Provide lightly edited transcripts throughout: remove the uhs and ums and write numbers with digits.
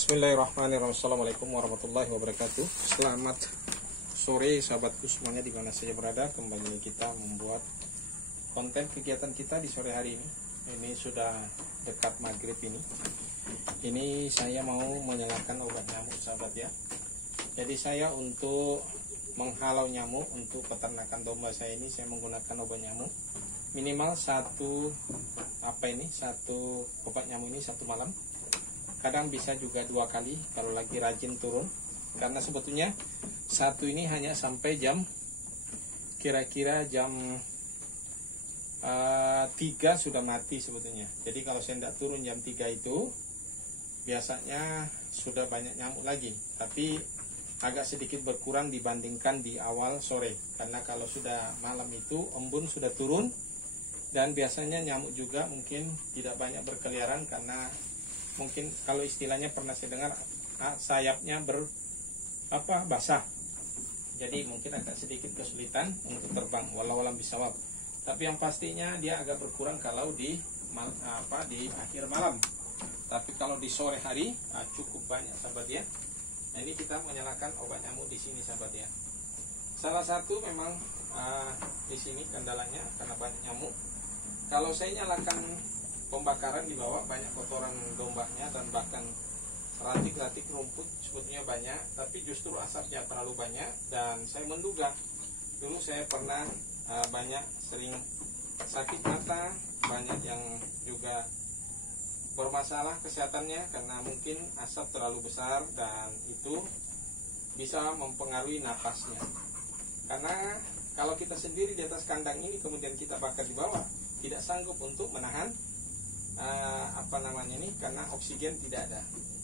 Bismillahirrahmanirrahim. Assalamualaikum warahmatullahi wabarakatuh. Selamat sore sahabatku semuanya di mana saja berada. Kembali kita membuat konten kegiatan kita di sore hari ini. Ini sudah dekat maghrib ini. Ini saya mau menyalakan obat nyamuk sahabat ya. Jadi saya untuk menghalau nyamuk untuk peternakan domba saya ini, saya menggunakan obat nyamuk minimal satu obat nyamuk ini satu malam. Kadang bisa juga 2 kali kalau lagi rajin turun, karena sebetulnya satu ini hanya sampai kira-kira jam 3 sudah mati sebetulnya. Jadi kalau saya tidak turun jam 3 itu biasanya sudah banyak nyamuk lagi, tapi agak sedikit berkurang dibandingkan di awal sore, karena kalau sudah malam itu embun sudah turun dan biasanya nyamuk juga mungkin tidak banyak berkeliaran, karena mungkin kalau istilahnya pernah saya dengar sayapnya basah, jadi mungkin agak sedikit kesulitan untuk terbang, walau alam bisawab. Tapi yang pastinya dia agak berkurang kalau di akhir malam. Tapi kalau di sore hari cukup banyak sahabat ya. Nah, ini kita menyalakan obat nyamuk di sini sahabat ya. Salah satu memang di sini kendalanya karena banyak nyamuk. Kalau saya nyalakan pembakaran di bawah, banyak kotoran dombanya dan bahkan rantik-rantik rumput sebetulnya banyak, tapi justru asapnya terlalu banyak. Dan saya menduga dulu saya pernah sering sakit mata, banyak yang juga bermasalah kesehatannya karena mungkin asap terlalu besar dan itu bisa mempengaruhi napasnya. Karena kalau kita sendiri di atas kandang ini kemudian kita bakar di bawah, tidak sanggup untuk menahan karena oksigen tidak ada,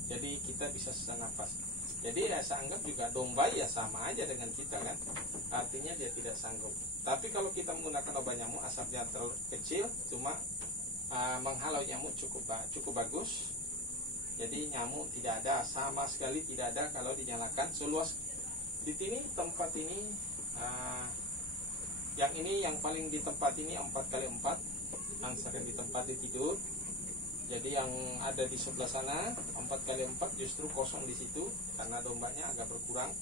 jadi kita bisa sesak nafas. Jadi ya saya anggap juga domba ya sama aja dengan kita kan, artinya dia tidak sanggup. Tapi kalau kita menggunakan obat nyamuk, asapnya terlalu kecil, cuma menghalau nyamuk cukup bagus. Jadi nyamuk tidak ada, sama sekali tidak ada kalau dinyalakan seluas di sini tempat ini. Yang paling di tempat ini 4x4 yang sering ditempati tidur. Jadi yang ada di sebelah sana 4x4 justru kosong di situ karena dombanya agak berkurang.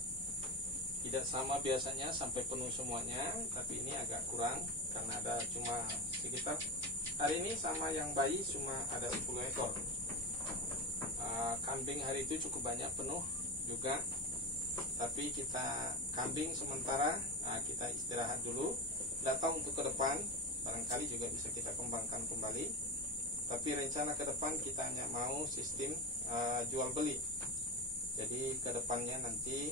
Tidak sama biasanya sampai penuh semuanya, tapi ini agak kurang karena ada cuma sekitar hari ini sama yang bayi cuma ada 10 ekor. Kambing hari itu cukup banyak penuh juga. Tapi kita kambing sementara kita istirahat dulu. Datang untuk ke depan barangkali juga bisa kita kembangkan kembali. Tapi rencana ke depan kita hanya mau sistem jual beli. Jadi ke depannya nanti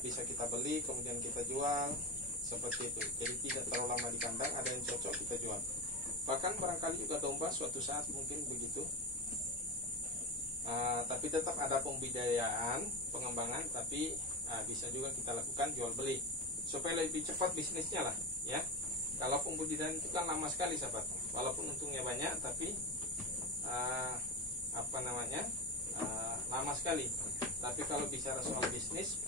bisa kita beli kemudian kita jual seperti itu. Jadi tidak terlalu lama di kandang, ada yang cocok kita jual. Bahkan barangkali juga domba suatu saat mungkin begitu. Tapi tetap ada pembudidayaan, pengembangan, tapi bisa juga kita lakukan jual beli supaya lebih cepat bisnisnya lah ya. Kalau pembudidayaan itu kan lama sekali sahabat, walaupun untungnya banyak, tapi lama sekali. Tapi kalau bicara soal bisnis,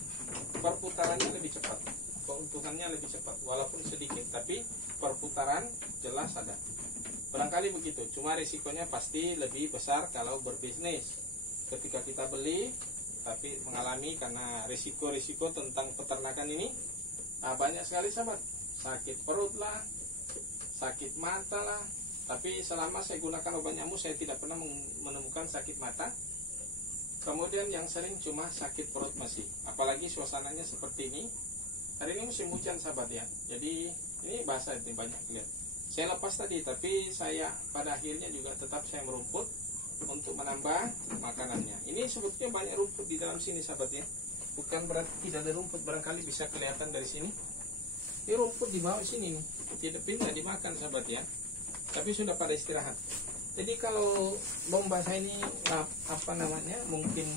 perputarannya lebih cepat, keuntungannya lebih cepat, walaupun sedikit, tapi perputaran jelas ada. Barangkali begitu. Cuma risikonya pasti lebih besar kalau berbisnis. Ketika kita beli, tapi mengalami karena risiko-risiko tentang peternakan ini banyak sekali sahabat. Sakit perut lah, sakit mata lah. Tapi selama saya gunakan obat nyamuk, saya tidak pernah menemukan sakit mata. Kemudian yang sering cuma sakit perut masih. Apalagi suasananya seperti ini. Hari ini musim hujan sahabat ya. Jadi ini basah, ini banyak lihat. Saya lepas tadi, tapi saya pada akhirnya juga tetap saya merumput untuk menambah makanannya. Ini sebetulnya banyak rumput di dalam sini sahabat ya. Bukan berarti tidak ada rumput, barangkali bisa kelihatan dari sini. Ini rumput di bawah sini nih, tidak dimakan sahabat ya, tapi sudah pada istirahat. Jadi kalau domba saya ini mungkin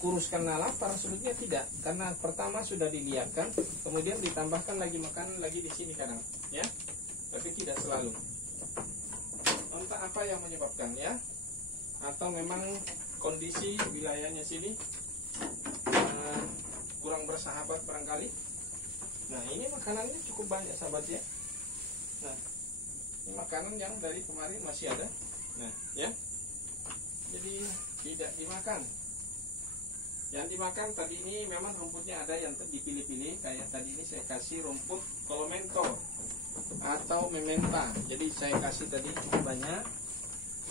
kurus karena lapar, sebetulnya tidak, karena pertama sudah diliarkan, kemudian ditambahkan lagi makanan lagi di sini kadang ya, tapi tidak selalu. Entah apa yang menyebabkan ya, atau memang kondisi wilayahnya sini kurang bersahabat barangkali. Nah ini makanannya cukup banyak sahabat ya. Nah ini makanan yang dari kemarin masih ada. Nah ya, jadi tidak dimakan. Yang dimakan tadi ini memang rumputnya ada yang dipilih-pilih. Kayak tadi ini saya kasih rumput kolomento atau mementa. Jadi saya kasih tadi cukup banyak.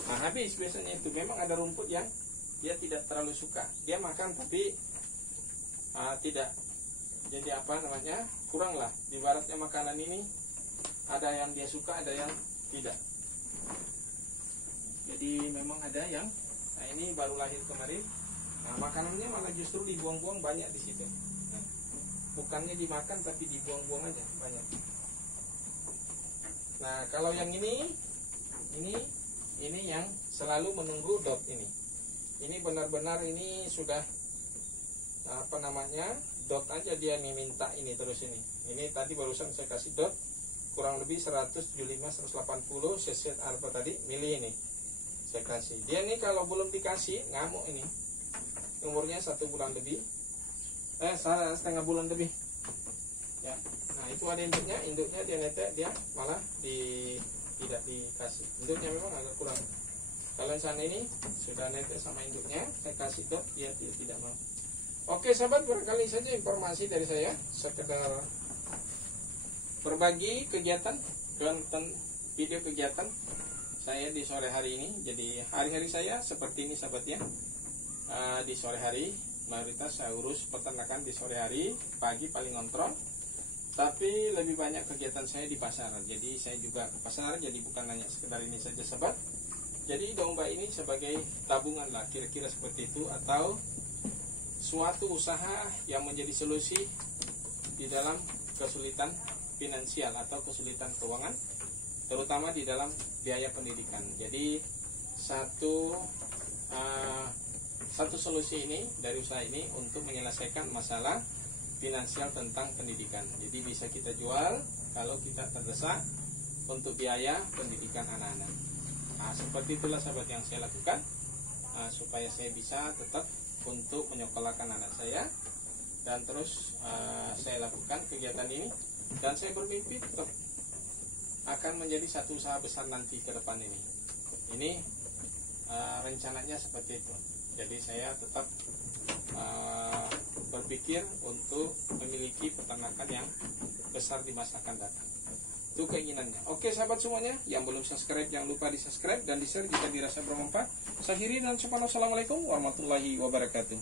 Nah habis biasanya itu. Memang ada rumput yang dia tidak terlalu suka. Dia makan tapi tidak. Jadi apa namanya, kurang lah. Di baratnya makanan ini ada yang dia suka, ada yang tidak. Jadi memang ada yang, nah ini baru lahir kemarin. Nah makanannya malah justru dibuang-buang banyak di situ. Nah, bukannya dimakan tapi dibuang-buang aja banyak. Nah kalau yang ini yang selalu menunggu dot ini. Ini benar-benar ini sudah apa namanya, dot aja dia nih minta ini terus ini. Ini tadi barusan saya kasih dot kurang lebih 175-180 cc apa tadi mili ini. Saya kasih. Dia nih kalau belum dikasih ngamuk ini. Umurnya 1 bulan lebih. Setengah bulan lebih. Ya. Nah, itu ada induknya dia netek, dia malah tidak dikasih. Induknya memang agak kurang. Kalau yang sana ini sudah netek sama induknya, saya kasih dot, dia tidak mau. Oke, sahabat, barangkali saja informasi dari saya, sekedar berbagi kegiatan, konten video kegiatan saya di sore hari ini. Jadi hari-hari saya seperti ini sahabat ya. Di sore hari mayoritas saya urus peternakan di sore hari, pagi paling ngontrol. Tapi lebih banyak kegiatan saya di pasar. Jadi saya juga ke pasar, jadi bukan hanya sekedar ini saja sahabat. Jadi domba ini sebagai tabungan lah, kira-kira seperti itu, atau suatu usaha yang menjadi solusi di dalam kesulitan finansial atau kesulitan keuangan, terutama di dalam biaya pendidikan. Jadi satu solusi ini dari usaha ini untuk menyelesaikan masalah finansial tentang pendidikan. Jadi bisa kita jual kalau kita terdesak untuk biaya pendidikan anak-anak. Nah, seperti itulah sahabat yang saya lakukan supaya saya bisa tetap untuk menyekolahkan anak saya, dan terus saya lakukan kegiatan ini, dan saya bermimpi tetap akan menjadi satu usaha besar nanti ke depan ini. Ini rencananya seperti itu. Jadi saya tetap berpikir untuk memiliki peternakan yang besar di masa akan datang. Itu keinginannya. Oke sahabat semuanya, yang belum subscribe jangan lupa di subscribe dan di share jika dirasa bermanfaat. Saya akhiri dan assalamualaikum warahmatullahi wabarakatuh.